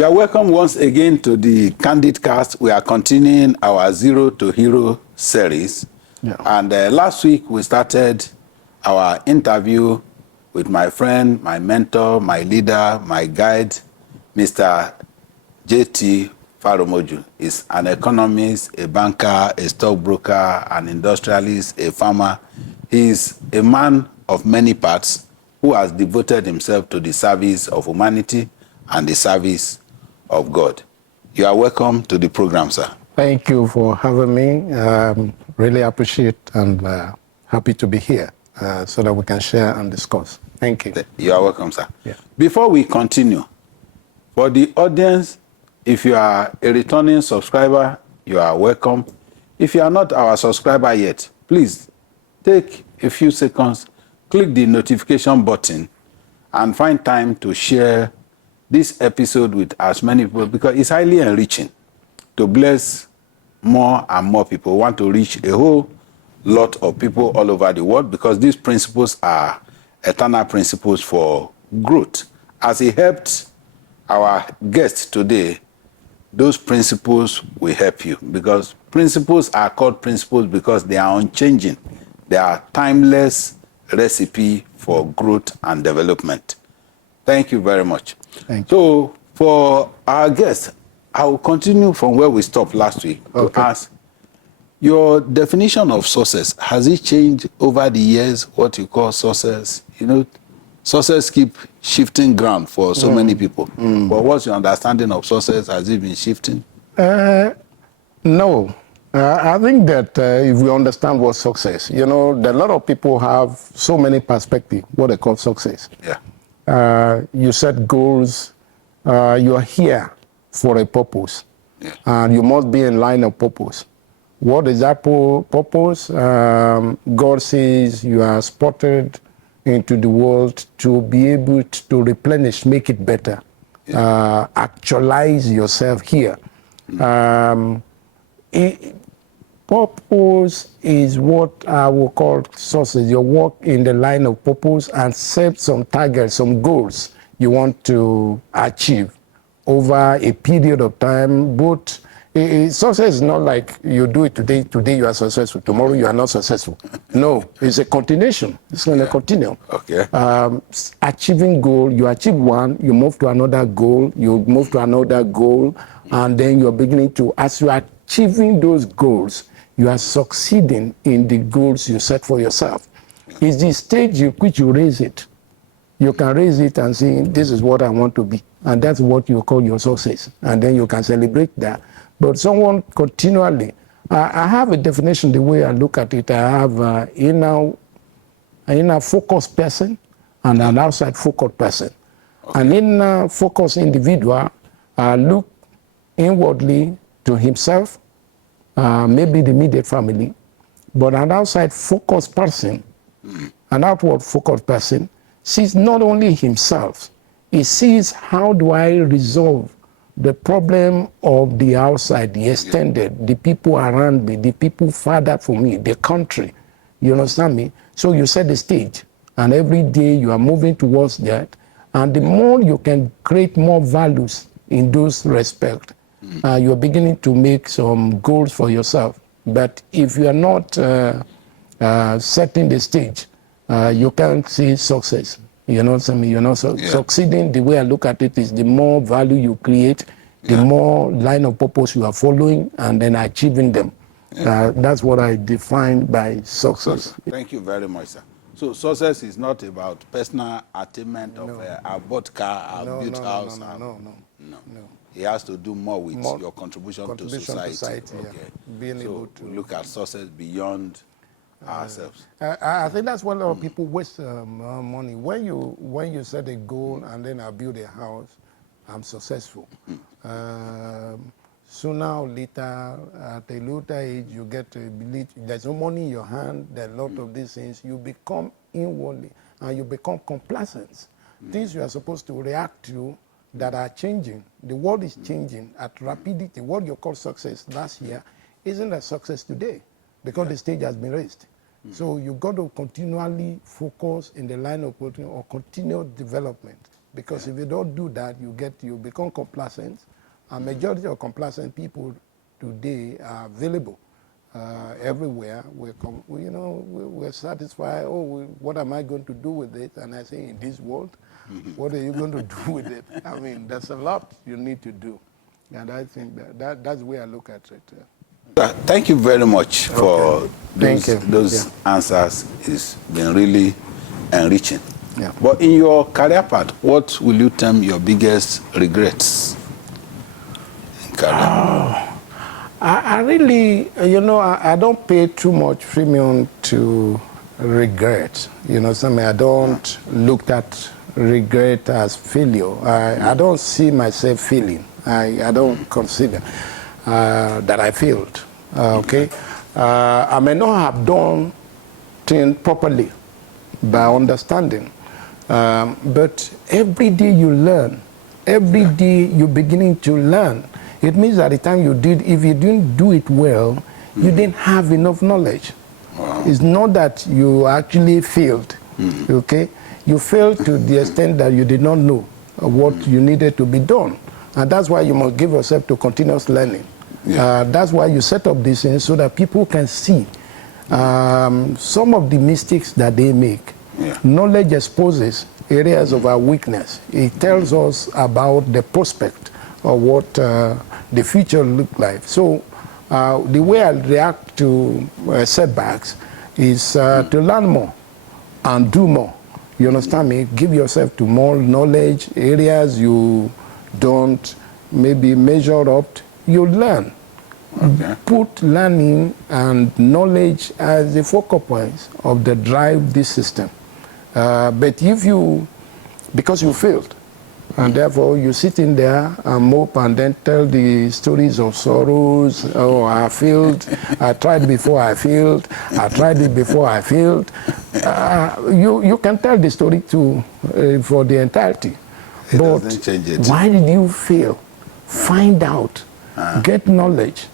You are welcome once again to the Candid Cast. We are continuing our Zero to Hero series. Yeah. And last week we started our interview with my friend, my mentor, my leader, my guide, Mr. J.T. Faromoju. He's an economist, a banker, a stockbroker, an industrialist, a farmer. He's a man of many parts who has devoted himself to the service of humanity and the service of God. You are welcome to the program, sir. Thank you for having me. Really appreciate and happy to be here so that we can share and discuss. Thank you. You are welcome, sir. Yeah. Before we continue, for the audience, if you are a returning subscriber, you are welcome. If you are not our subscriber yet, please take a few seconds, click the notification button, and find time to share this episode with as many people, because it's highly enriching to bless more and more people. We want to reach a whole lot of people all over the world, because these principles are eternal principles for growth. As he helped our guest today, those principles will help you, because principles are called principles because they are unchanging. They are timeless recipe for growth and development. Thank you very much. Thank you. So for our guest, I will continue from where we stopped last week to ask, your definition of success, has it changed over the years, what you call success? You know, success keep shifting ground for so many people. But what's your understanding of success? Has it been shifting? No. I think that if we understand what success, you know, a lot of people have so many perspectives, what they call success. Yeah. You set goals, you are here for a purpose, and you must be in line of purpose. What is that purpose? God says you are spotted into the world to be able to replenish, make it better, actualize yourself here. Purpose is what I will call success. Your work in the line of purpose and set some targets, some goals you want to achieve over a period of time. But success is not like you do it today you are successful, tomorrow you are not successful. No, it's a continuation. It's going to continue. Okay. Achieving goal, you achieve one, you move to another goal, you move to another goal, and then you're beginning to, as you are achieving those goals, you are succeeding in the goals you set for yourself. It's the stage which you raise it. You can raise it and say, this is what I want to be. And that's what you call your success. And then you can celebrate that. But someone continually, I have a definition, the way I look at it. I have an inner focused person and an outside focused person. Okay. An inner focused individual look inwardly to himself, maybe the immediate family, but an outside focused person, an outward focused person, sees not only himself, he sees how do I resolve the problem of the outside, the extended, the people around me, the people farther from me, the country. You understand me? So you set the stage, and every day you are moving towards that, and the more you can create more values in those respects, you're beginning to make some goals for yourself. But if you are not setting the stage, you can't see success. You know what I mean? You're not succeeding. The way I look at it is the more value you create, the more line of purpose you are following and then achieving them. That's what I define by success. Thank you very much, sir. So success is not about personal attainment of I bought car, I built house. No. It has to do more with your contribution to society. Okay. Yeah. Being So able to look at success beyond ourselves. I think that's why a lot of people waste money. When you set a goal and then I build a house, I'm successful. Sooner or later, at a later age, you get to believe there's no money in your hand, there are a lot of these things. You become inwardly and you become complacent. Things you are supposed to react to that are changing. The world is changing at rapidity. What you call success last year isn't a success today because the stage has been raised. So you've got to continually focus in the line of or continual development Because if you don't do that, you become complacent. And majority of complacent people today are available everywhere. We're satisfied. Oh, what am I going to do with it? And I say, in this world, what are you going to do with it? I mean, there's a lot you need to do. And I think that's the way I look at it. Thank you very much for those Yeah. answers. It's been really enriching. Yeah. But in your career path, what will you term your biggest regrets in career? I really, I don't pay too much premium to regret. I don't look at regret as failure. I don't see myself failing. I don't consider that I failed. Okay? I may not have done things properly by understanding. But every day you learn, every day you're beginning to learn. It means at the time you did, if you didn't do it well, you didn't have enough knowledge. Wow. It's not that you actually failed, okay? You failed to the extent that you did not know what you needed to be done. And that's why you must give yourself to continuous learning. Yeah. That's why you set up these things so that people can see some of the mistakes that they make. Yeah. Knowledge exposes areas of our weakness. It tells us about the prospect of what the future look like. So the way I react to setbacks is to learn more and do more. You understand me? Give yourself to more knowledge, areas you don't maybe measure up, you learn. Okay. Put learning and knowledge as the focal points of the drive this system. But if you, because you failed, and therefore you sit in there and mope and then tell the stories of sorrows. Oh, I failed. I tried before I failed. I tried it before I failed. You can tell the story too for the entirety. It but doesn't change it. Why did you fail? Find out. Get knowledge.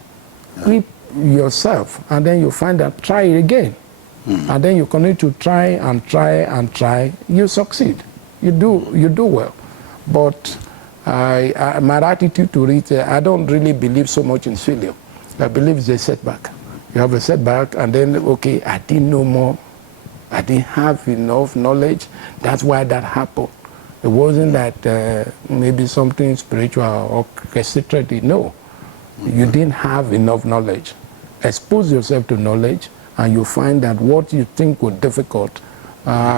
Equip yourself, and then you find out. Try it again. And then you continue to try and try and try. You succeed. You do well. But my attitude to it, I don't really believe so much in failure. I believe it's a setback. You have a setback, and then, okay, I didn't know more. I didn't have enough knowledge. That's why that happened. It wasn't that maybe something spiritual or orchestrated. No. You didn't have enough knowledge. Expose yourself to knowledge, and you find that what you think was difficult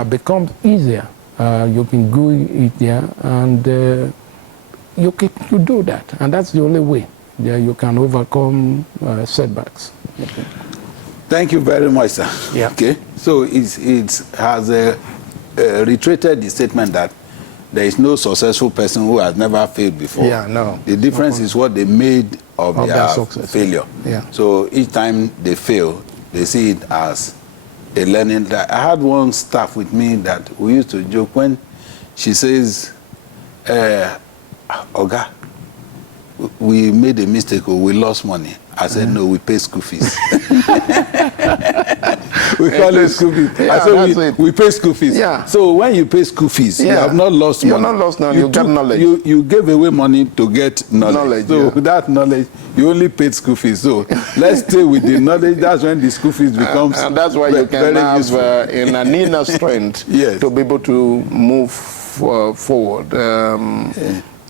becomes easier. You can go there, and you do that, and that's the only way that you can overcome setbacks. Okay. Thank you very much, sir. Yeah. Okay. So it has reiterated the statement that there is no successful person who has never failed before. Yeah, no. The difference is what they made of their success. failure. Yeah. So each time they fail, they see it as a learning. I had one staff with me that we used to joke when she says, Oga, we made a mistake or we lost money. I said, no, we pay school fees. We call it school fees. Yeah, I said, we pay school fees. Yeah. So when you pay school fees, you have not lost money. You're not lost now, you get knowledge. You gave away money to get knowledge. So that knowledge, you only paid school fees. So let's stay with the knowledge. That's when the school fees becomes and that's why you can have in an inner strength yes. to be able to move forward.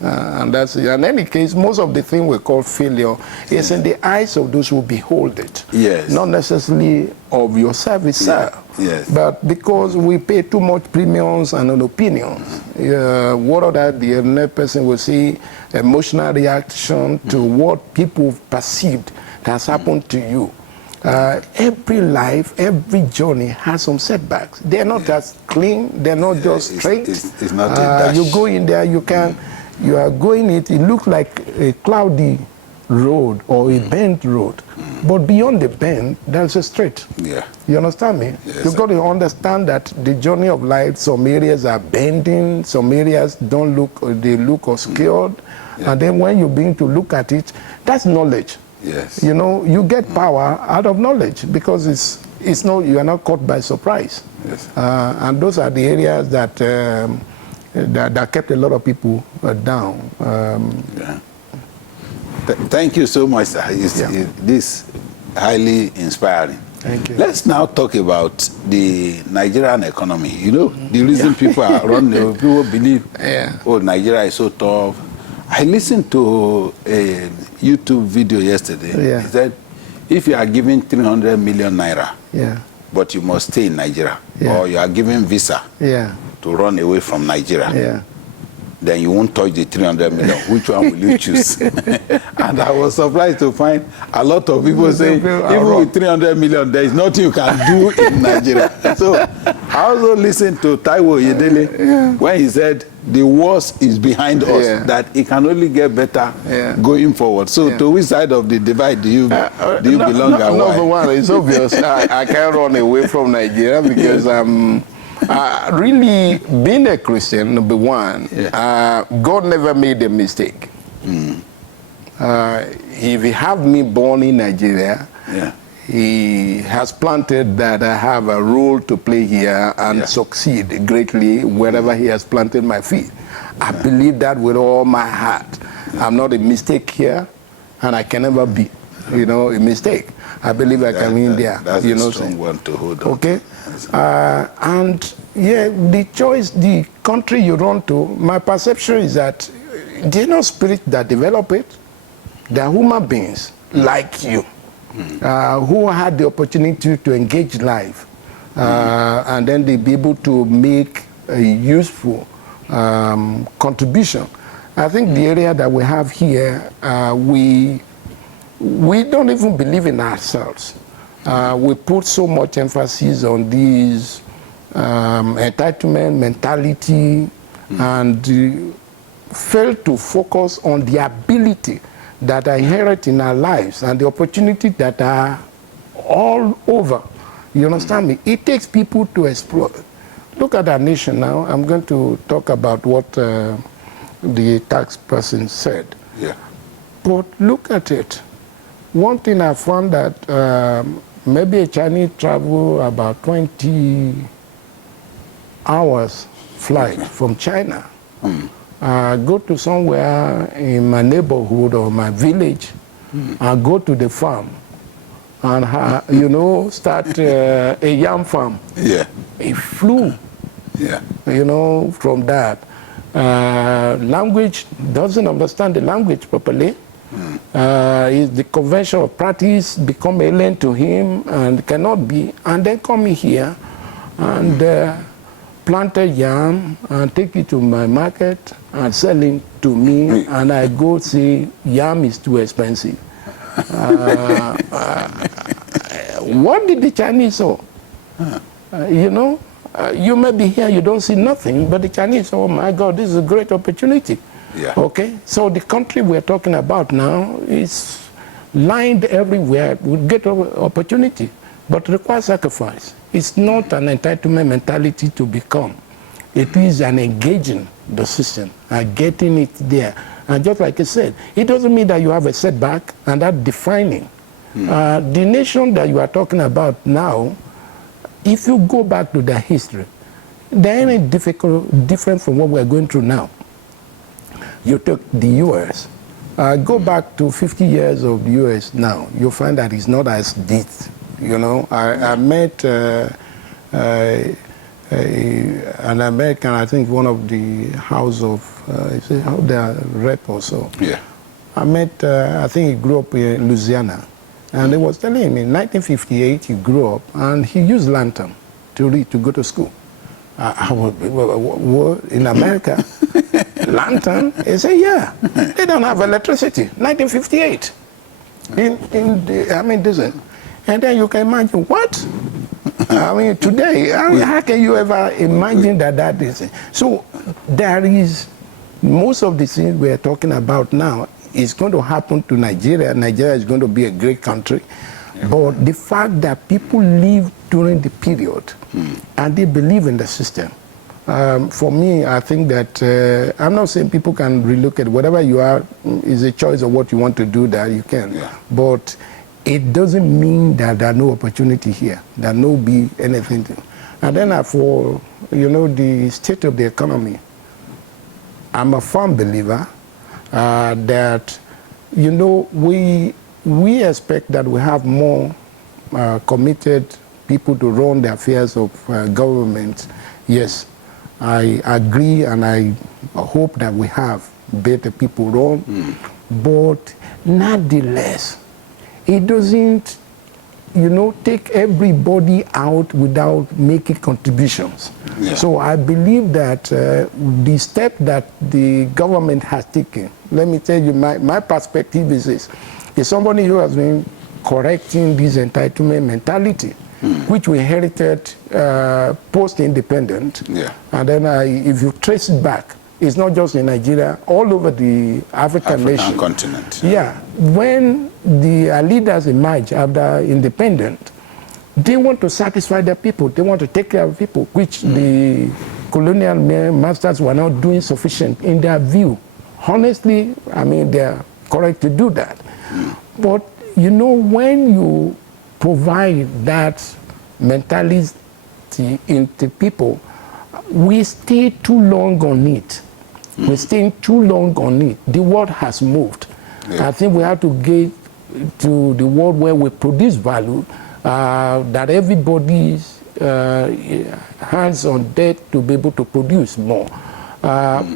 And that's it. In any case, most of the thing we call failure is in the eyes of those who behold it. Yes. Not necessarily of yourself itself. Yes. But because we pay too much premiums and opinions, what other the other person will see emotional reaction to what people perceived has happened to you. Every life, every journey has some setbacks. They're not just clean. They're not just straight. It's not a dash. You go in there, you are going it looks like a cloudy road or a bent road. But beyond the bend, there's a straight. Yeah. You understand me? Yes, You've got to understand that the journey of life, some areas are bending, some areas don't look, they look obscured. Yeah. And then when you begin to look at it, that's knowledge. Yes. You know, you get power out of knowledge because it's not, you are not caught by surprise. Yes. And those are the areas that that kept a lot of people down. Yeah. Thank you so much, sir. This highly inspiring. Thank you. Let's now talk about the Nigerian economy. You know, the reason people are running, people believe, oh, Nigeria is so tough. I listened to a YouTube video yesterday. Yeah. He said, if you are giving 300 million naira, but you must stay in Nigeria, or you are given visa to run away from Nigeria, then you won't touch the 300 million. Which one will you choose? And I was surprised to find a lot of people saying, even with 300 million, there is nothing you can do in Nigeria. So I also listened to Taiwo Yedele when he said, the worst is behind us, that it can only get better going forward. So to which side of the divide do you belong and why? Number one, it's obvious. I can't run away from Nigeria because really, being a Christian, number one, God never made a mistake. If he have me born in Nigeria, he has planted that I have a role to play here and succeed greatly wherever he has planted my feet. I believe that with all my heart. I'm not a mistake here, and I can never be, a mistake. I believe I can win there. That's a strong one to hold on. Okay? And the choice, the country you run to, my perception is that there's no spirit that develop it. They are human beings like you who had the opportunity to engage life and then they be able to make a useful contribution. I think the area that we have here, we don't even believe in ourselves. We put so much emphasis on these entitlement mentality and fail to focus on the ability that are inherent in our lives and the opportunity that are all over. You understand me? It takes people to explore. Look at our nation now. I'm going to talk about what the tax person said. But look at it. One thing I found that maybe a Chinese travel about 20 hours flight from China. Go to somewhere in my neighborhood or my village and go to the farm and, start a yam farm. He flew, from that. Language, doesn't understand the language properly. The convention of practice become alien to him and cannot be, and then come here and plant a yam and take it to my market and sell it to me, and I go say yam is too expensive. What did the Chinese saw? You may be here, you don't see nothing, but the Chinese, oh my God, this is a great opportunity. Okay, so the country we're talking about now is lined everywhere with great opportunity, but requires sacrifice. It's not an entitlement mentality to become. It is an engaging the system and getting it there. And just like I said, it doesn't mean that you have a setback and that defining. The nation that you are talking about now, if you go back to the history, they ain't different from what we're going through now. You took the U.S. Go back to 50 years of the U.S. now, you'll find that it's not as deep. I met an American, I think one of the House of, the rep or so. I met, I think he grew up in Louisiana. And he was telling him in 1958 he grew up and he used lantern to read, to go to school. I was, in America, lantern? He said, yeah, they don't have electricity. 1958. And then you can imagine, what? Today, how can you ever imagine that is? So there is, most of the things we are talking about now is going to happen to Nigeria. Nigeria is going to be a great country. But the fact that people live during the period and they believe in the system, for me, I think that, I'm not saying people can relocate. Whatever you are is a choice of what you want to do, that you can. But it doesn't mean that there are no opportunity here, there no be anything. And then for, the state of the economy, I'm a firm believer that, you know, we expect that we have more committed people to run the affairs of government. Yes, I agree, and I hope that we have better people run. But nonetheless, it doesn't, you know, take everybody out without making contributions. Yeah. So I believe that the step that the government has taken, let me tell you, my perspective is this. Is somebody who has been correcting this entitlement mentality, which we inherited post-independent. Yeah. And then if you trace it back, it's not just in Nigeria, all over the African nation. Continent. Yeah. When the leaders emerge after independence, they want to satisfy their people. They want to take care of people, which the colonial masters were not doing sufficient in their view. Honestly, I mean, they're correct to do that. But, you know, when you provide that mentality into people, we stay too long on it. We're staying too long on it. The world has moved. Yeah. I think we have to get to the world where we produce value, that everybody's hands on deck to be able to produce more.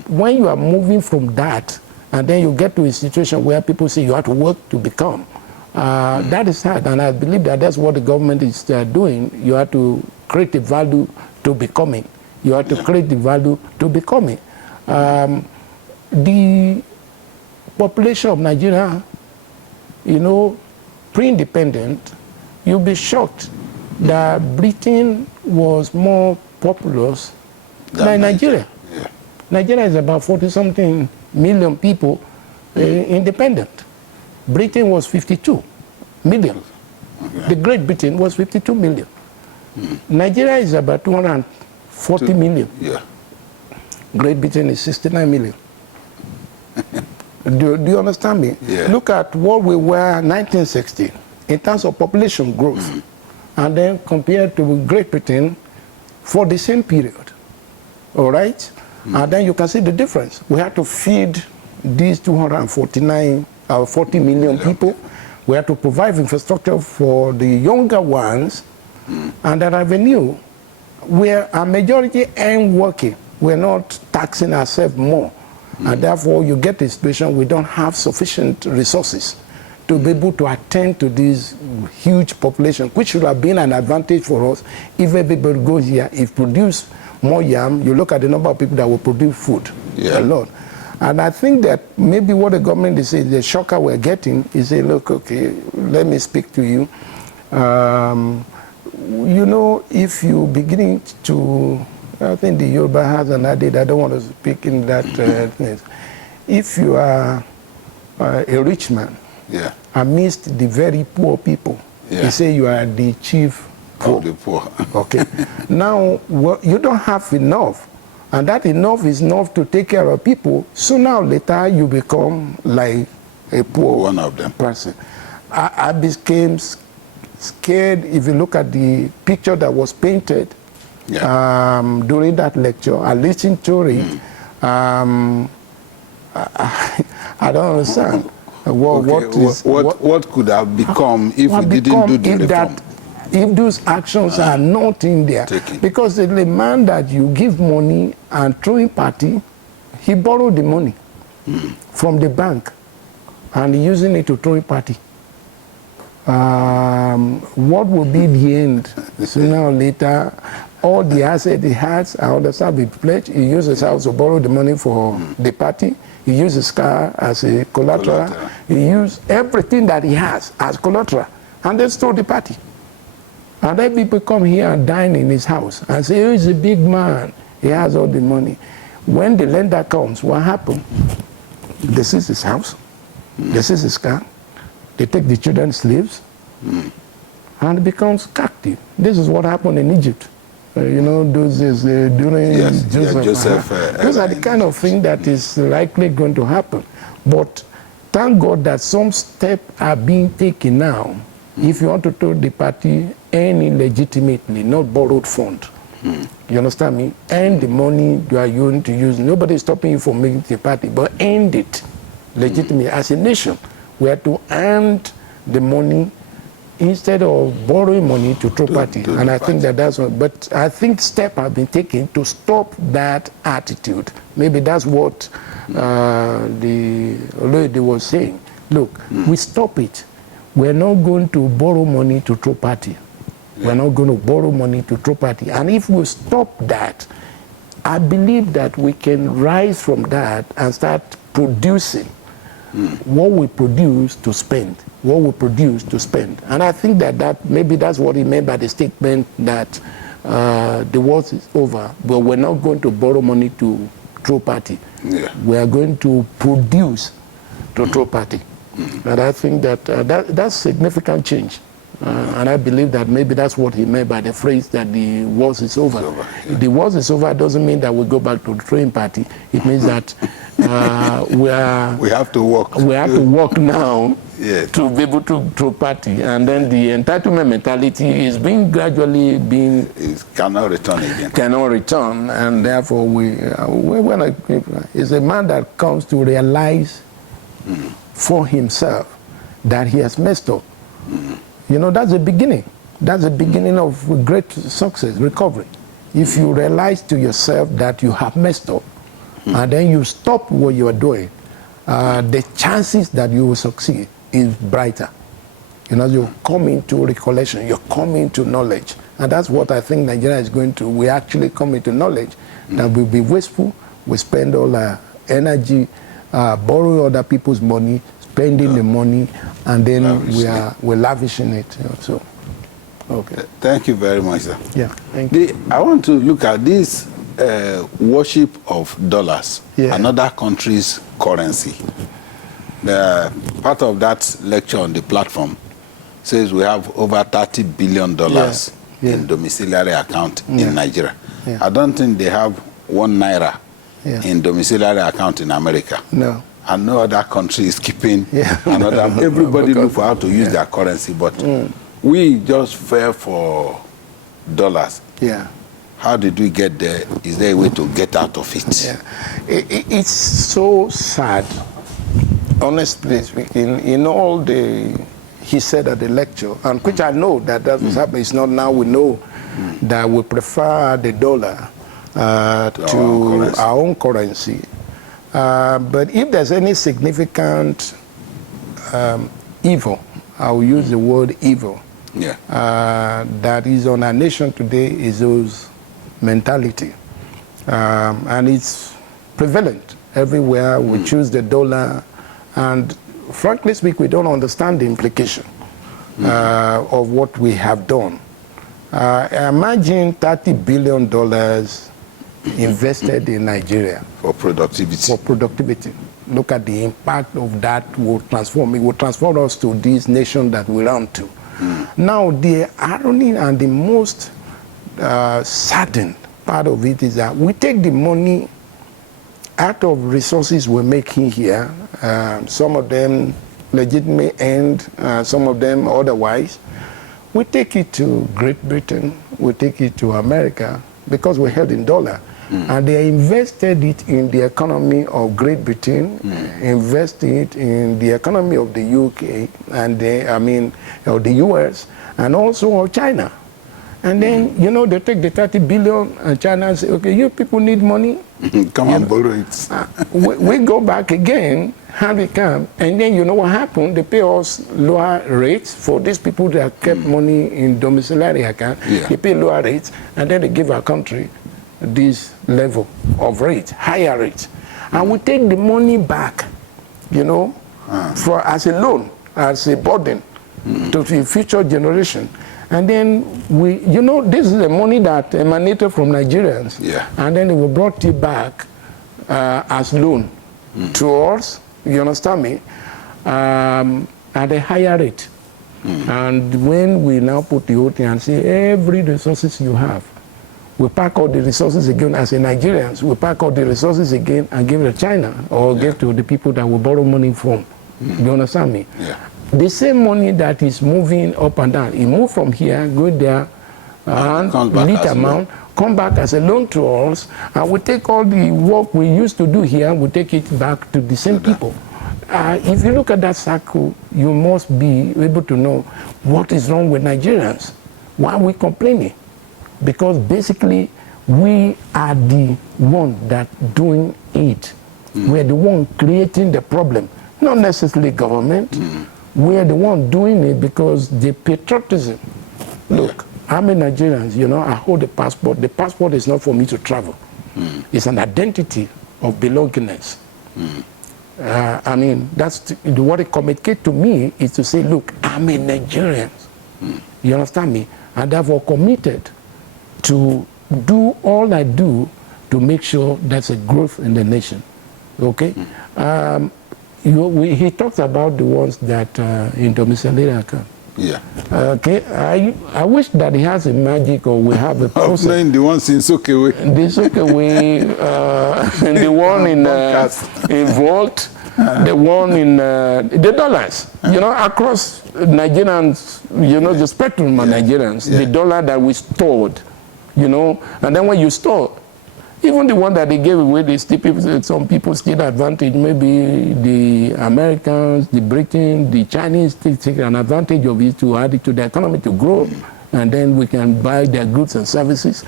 When you are moving from that, and then you get to a situation where people say you have to work to become, that is hard, and I believe that that's what the government is doing. You have to create the value to becoming. You have to create the value to becoming. The population of Nigeria, you know, pre-independent, you'll be shocked that Britain was more populous than Nigeria. Yeah. Nigeria is about 40-something million people independent. Britain was 52 million. Okay. The Great Britain was 52 million. Nigeria is about 240 million. Yeah. Great Britain is 69 million. Do you understand me? Yeah. Look at what we were in 1960 in terms of population growth, and then compared to Great Britain for the same period. All right? And then you can see the difference. We had to feed these 40 million people. We had to provide infrastructure for the younger ones, and the revenue, where a majority ain't working. We're not taxing ourselves more. And therefore, you get a situation we don't have sufficient resources to be able to attend to this huge population, which should have been an advantage for us if everybody goes here, if produce more yam, you look at the number of people that will produce food a lot. And I think that maybe what the government is saying, the shocker we're getting is say, look, okay, let me speak to you. You know, if you beginning to, I think the Yoruba has an adage, I don't want to speak in that thing. If you are a rich man amidst the very poor people, you say you are the chief poor. Of the poor. Okay. Now, you don't have enough, and that enough is enough to take care of people. Sooner or later, you become like a poor one of them person. I became scared. If you look at the picture that was painted during that lecture, I listened to it. I don't understand. What could have become if we didn't do the reform? If those actions are not in there, because the man that you give money and throwing party, he borrowed the money from the bank and using it to throw a party. What will be the end? Sooner or later, all the assets he has, I understand, be pledged. He uses his house to borrow the money for the party. He uses his car as a collateral. He uses everything that he has as collateral, and then stole the party. And then people come here and dine in his house and say, oh, he's a big man. He has all the money. When the lender comes, what happens? They seize his house. They seize his car. They take the children slaves. And it becomes captive. This is what happened in Egypt. You know, those is during Joseph. Those are the kind of thing that is likely going to happen. But thank God that some steps are being taken now. If you want to throw the party any legitimately, not borrowed fund, You understand me? Earn the money you are going to use. Nobody is stopping you from making the party, but earn it legitimately. As a nation, we have to earn the money instead of borrowing money to throw party. And I think that's what, but I think steps have been taken to stop that attitude. Maybe that's what the lady was saying. Look, we stop it. We're not going to borrow money to throw party. We're not going to borrow money to throw party. And if we stop that, I believe that we can rise from that and start producing what we produce to spend. What we produce to spend. And I think that maybe that's what he meant by the statement that the war is over, but we're not going to borrow money to throw party. We are going to produce to throw party. And I think that that's significant change. And I believe that maybe that's what he meant by the phrase that the war is over. The war is over doesn't mean that we go back to the throwing party. It means that we have to work. We have to work now to be able to throw party. And then the entitlement mentality is gradually being... It cannot return again. Cannot return. And therefore, it's a man that comes to realize for himself that he has messed up. You know, that's the beginning. That's the beginning of great success, recovery. If you realize to yourself that you have messed up, and then you stop what you are doing, the chances that you will succeed is brighter. You know, you come into recollection, you come into knowledge. And that's what I think Nigeria is going to. We actually come into knowledge that we'll be wasteful, we spend all our energy, borrow other people's money, spending the money, and then we're lavishing it. You know, so, okay. Thank you very much, sir. Yeah, thank you. I want to look at this worship of dollars, another country's currency. Part of that lecture on the platform says we have over $30 billion in domiciliary account in Nigeria. I don't think they have 1 naira in domiciliary account in America. No. And no other country is keeping another. Everybody look for how to use their currency, but we just fell for dollars. Yeah. How did we get there? Is there a way to get out of it? Yeah. It's so sad, honestly speaking, in all he said at the lecture, and which I know that was happening. It's not now we know that we prefer the dollar to our own currency. But if there's any significant evil, I will use the word evil, that is on our nation today is those mentality. And it's prevalent everywhere. We choose the dollar, and frankly speaking, we don't understand the implication of what we have done. Imagine $30 billion invested in Nigeria. For productivity. For productivity. Look at the impact of that will transform. It will transform us to this nation that we run to. Now, the irony and the most saddened part of it is that we take the money out of resources we're making here, some of them legitimate and some of them otherwise. We take it to Great Britain, we take it to America, because we're held in dollar. And they invested it in the economy of Great Britain, invested it in the economy of the UK, and of the US, and also of China. And then, you know, they take the 30 billion and China say, okay, you people need money. Come and borrow it. We go back again, how we come, and then you know what happened? They pay us lower rates for these people that kept money in domiciliary account. They pay lower rates, and then they give our country this level of rate, higher rate. And we take the money back, you know, as a loan, as a burden to the future generation. And then this is the money that emanated from Nigerians. And then we brought it back as loan to us, you understand me, at a higher rate. And when we now put the whole thing and say, every resources you have, we pack all the resources again as a Nigerians, we pack all the resources again and give it to China or give to the people that we borrow money from. You understand me? The same money that is moving up and down, it moves from here, go there, and little amount, come back as a loan to us, and we take all the work we used to do here and we take it back to the same people. If you look at that circle, you must be able to know what is wrong with Nigerians. Why are we complaining? Because basically, we are the one that doing it. We're the one creating the problem, not necessarily government. We're the one doing it because the patriotism. Look, I'm a Nigerian, you know, I hold a passport. The passport is not for me to travel. It's an identity of belongingness. I mean, that's what it communicates to me is to say, look, I'm a Nigerian. You understand me? And therefore committed to do all I do to make sure there's a growth in the nation. Okay? He talks about the ones that in domiciliary account. Yeah. Okay. I wish that he has a magic or we have a process. Playing the ones in Sokewe. The Sokewe, the one in Vault, the one in the dollars. You know, across Nigerians, you know, the spectrum of Nigerians, the dollar that we stored, you know, and then when you store, even the one that they gave away, some people still advantage. Maybe the Americans, the Britain, the Chinese still take an advantage of it to add it to the economy to grow, and then we can buy their goods and services.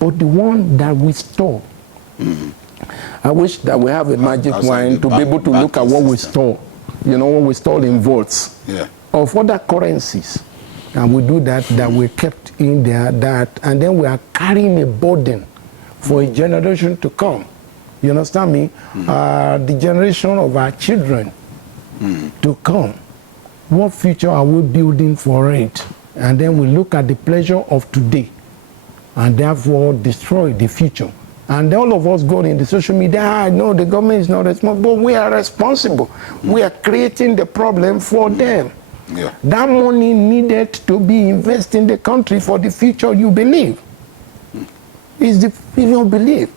But the one that we store, I wish that we have a magic wine to be able to look at what we store. You know, what we store in votes of other currencies, and we do that we kept in there, and then we are carrying a burden for a generation to come. You understand me? The generation of our children to come. What future are we building for it? And then we look at the pleasure of today and therefore destroy the future. And all of us go in the social media, no, the government is not responsible, but we are responsible. We are creating the problem for them. That money needed to be invested in the country for the future you believe. If you don't believe,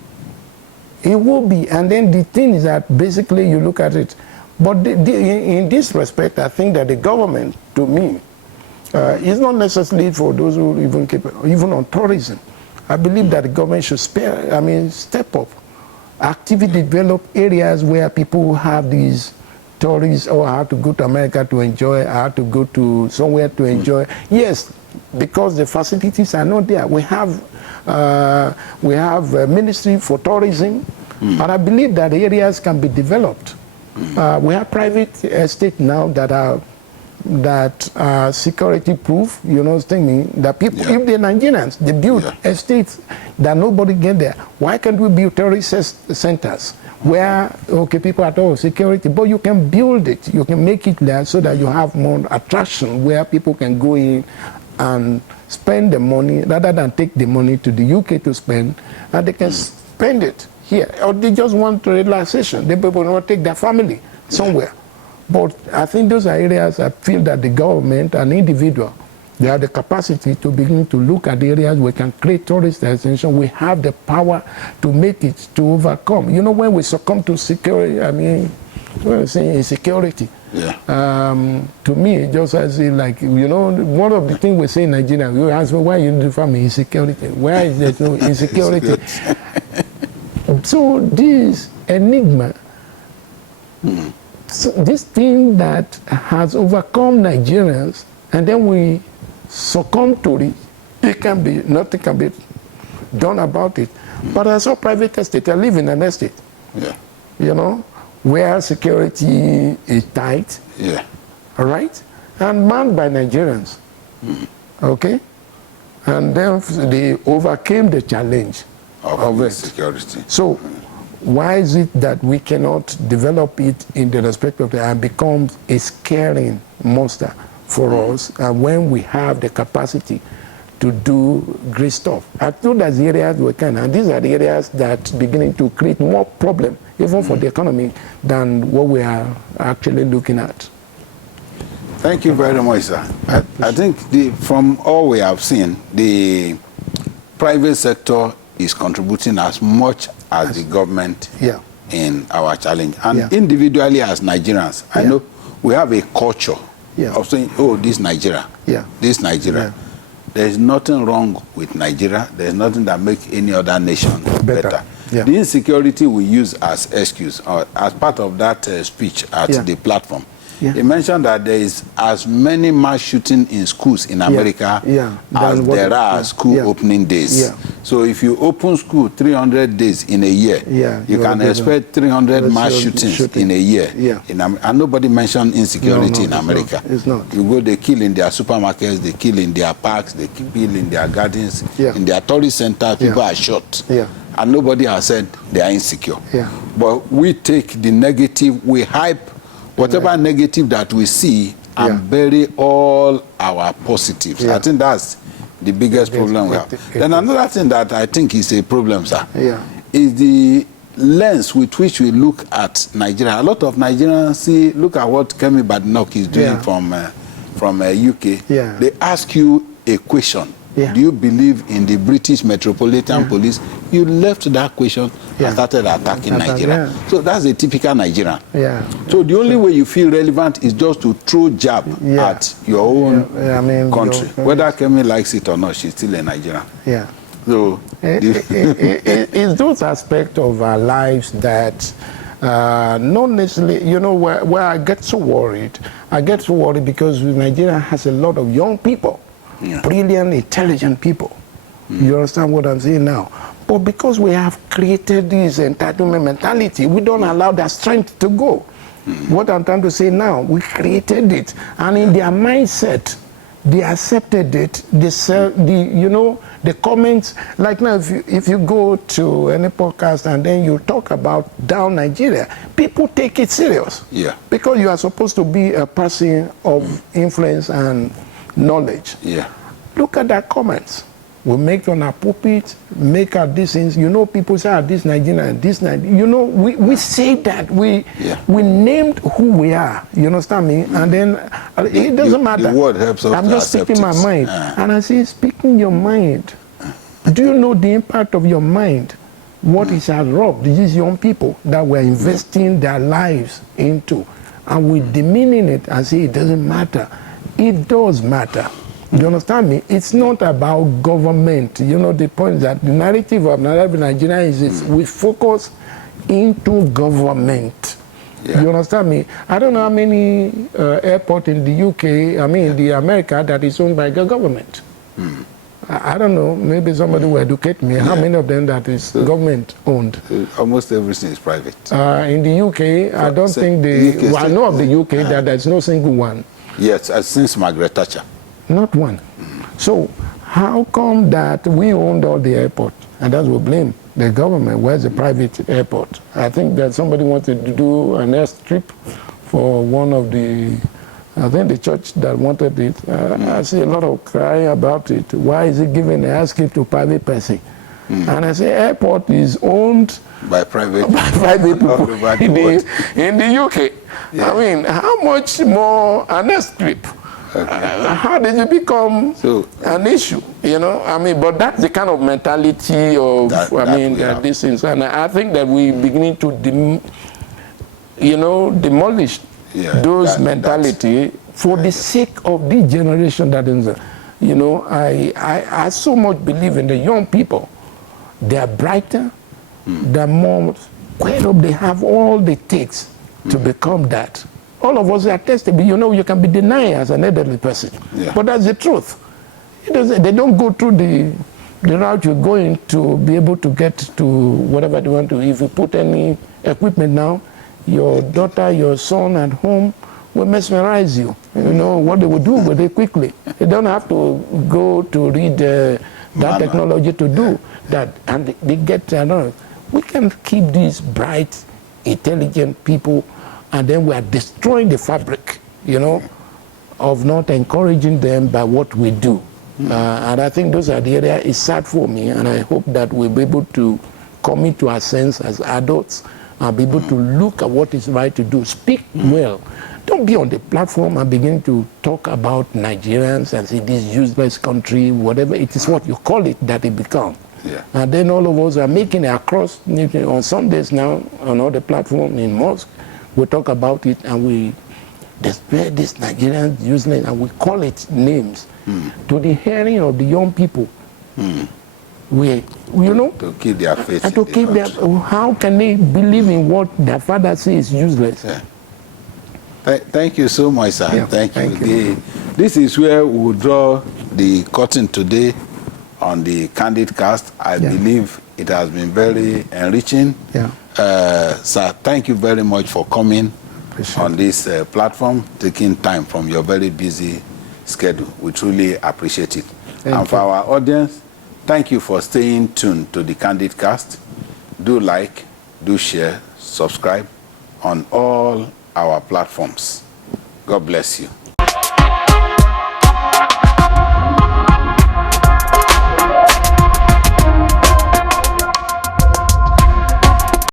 it will be. And then the thing is that basically you look at it. But in this respect, I think that the government, to me, is not necessarily for those who even on tourism. I believe that the government should step up, actively develop areas where people have these tourists, or I have to go to America to enjoy, I have to go to somewhere to enjoy. Yes, because the facilities are not there. We have a ministry for tourism, and I believe that areas can be developed. We have private estates now that are security proof, you know, that people, if they're Nigerians, they build estates that nobody get there. Why can't we build tourist centers where, people are told security, but you can build it, you can make it there so that you have more attraction where people can go in and spend the money rather than take the money to the UK to spend, and they can spend it here. Or they just want relaxation. They people want to take their family somewhere. But I think those are areas I feel that the government and individual, they have the capacity to begin to look at the areas we can create tourist destination. We have the power to make it, to overcome. You know, when we succumb to security, we're saying insecurity. To me, it just as like, you know, one of the things we say in Nigeria, we ask, why you do family insecurity? Why is there no insecurity? So this enigma, so this thing that has overcome Nigerians, and then we succumb to it, nothing can be done about it. But I saw private estate, I live in an estate, you know, where security is tight, all right, and manned by Nigerians, okay, and then they overcame the challenge of it. Security. So why is it that we cannot develop it in the respect of and become a scaring monster for us when we have the capacity to do great stuff? I think there's areas we can, and these are the areas that beginning to create more problem, even for the economy, than what we are actually looking at. Thank you very much, sir. I think from all we have seen, the private sector is contributing as much as the government in our challenge. And individually as Nigerians, I know we have a culture of saying, oh, this Nigeria, this Nigeria. there is nothing wrong with Nigeria. There is nothing that makes any other nation better. Yeah. The insecurity we use as excuse, or as part of that speech at the platform. Yeah. He mentioned that there is as many mass shooting in schools in America as there are school opening days. Yeah. So if you open school 300 days in a year, you can expect 300 mass shootings in a year. Yeah. And nobody mentioned insecurity in America. It's not. You go, they kill in their supermarkets, they kill in their parks, they kill in their gardens, in their tourist centers, people are shot. Yeah. And nobody has said they are insecure. Yeah. But we take the negative, we hype whatever negative that we see and bury all our positives. I think that's the biggest problem we have. Then another thing that I think is a problem, sir, is the lens with which we look at Nigeria. A lot of Nigerians look at what Kemi Badenoch is doing from UK. They ask you a question. Do you believe in the British Metropolitan Police? You left that question and started attacking Nigeria. So that's a typical Nigerian. So the only way you feel relevant is just to throw jab at your own country. Whether Kemi likes it or not, she's still a Nigerian. So it's those aspects of our lives that not necessarily, you know, where I get so worried. I get so worried because Nigeria has a lot of young people. Brilliant, intelligent people. You understand what I'm saying now? But because we have created this entitlement mentality, we don't allow that strength to go. What I'm trying to say now, we created it, and in their mindset, they accepted it. The comments, like now, if you go to any podcast and then you talk about down Nigeria, people take it serious. Because you are supposed to be a person of influence and knowledge. Look at that comments. We make on our pulpit, make our these things. You know, people say, this Nigerian, this Nigerian. You know, we say that. We named who we are. You understand me? And then it doesn't matter. The word helps us. I'm just speaking my mind. And I say, speaking your mind. Do you know the impact of your mind? What it has robbed these young people that we're investing their lives into. And we're demeaning it and say it doesn't matter. It does matter. You understand me? It's not about government. You know, the point that the narrative of Nigeria is we focus into government. You understand me? I don't know how many airports in the UK, the America, that is owned by the government. I don't know. Maybe somebody will educate me. How many of them that is government owned? Almost everything is private. In the UK, I don't think I know of the UK that there's no single one. Yes, since Margaret Thatcher. Not one. So how come that we owned all the airport and that's we blame the government? Where's the private airport? I think that somebody wanted to do an airstrip for one of the, I think the church that wanted it. I see a lot of crying about it. Why is it giving the airstrip to private person? And I say airport is owned by private people in the UK. I mean, how much more an airstrip? How did it become an issue? You know, but that's the kind of mentality of these things, and I think that we beginning to demolish those mentality for the sake of this generation that is. You know, I so much believe in the young people. They are brighter, they're more quite they have all it takes to become that. All of us are tested. You know, you can be denied as an elderly person. But that's the truth. They don't go through the route you're going to be able to get to whatever they want to. If you put any equipment now, your daughter, your son at home will mesmerize you. You know what they will do with it quickly. They don't have to go to read that technology to do that. And they get, we can keep these bright, intelligent people, and then we are destroying the fabric, you know, of not encouraging them by what we do. And I think those are the areas. It's sad for me, and I hope that we'll be able to commit to our sense as adults and be able to look at what is right to do. Speak well. Don't be on the platform and begin to talk about Nigerians and say this useless country, whatever it is, what you call it, that it becomes. And then all of us are making it across on Sundays now on all the platforms in mosque. We talk about it and we despair these Nigerians useless, and we call it names to the hearing of the young people. We, you know, to keep their faith. and to keep their, how can they believe in what their father says is useless? Yeah. Thank you so much, sir. Yeah, Thank you. thank you. This is where we will draw the curtain today on the candid cast. I believe it has been very enriching. Yeah. Sir, thank you very much for coming on this platform, taking time from your very busy schedule. We truly appreciate it. And for our audience, thank you for staying tuned to the Candid Cast. Do like, do share, subscribe on all our platforms. God bless you.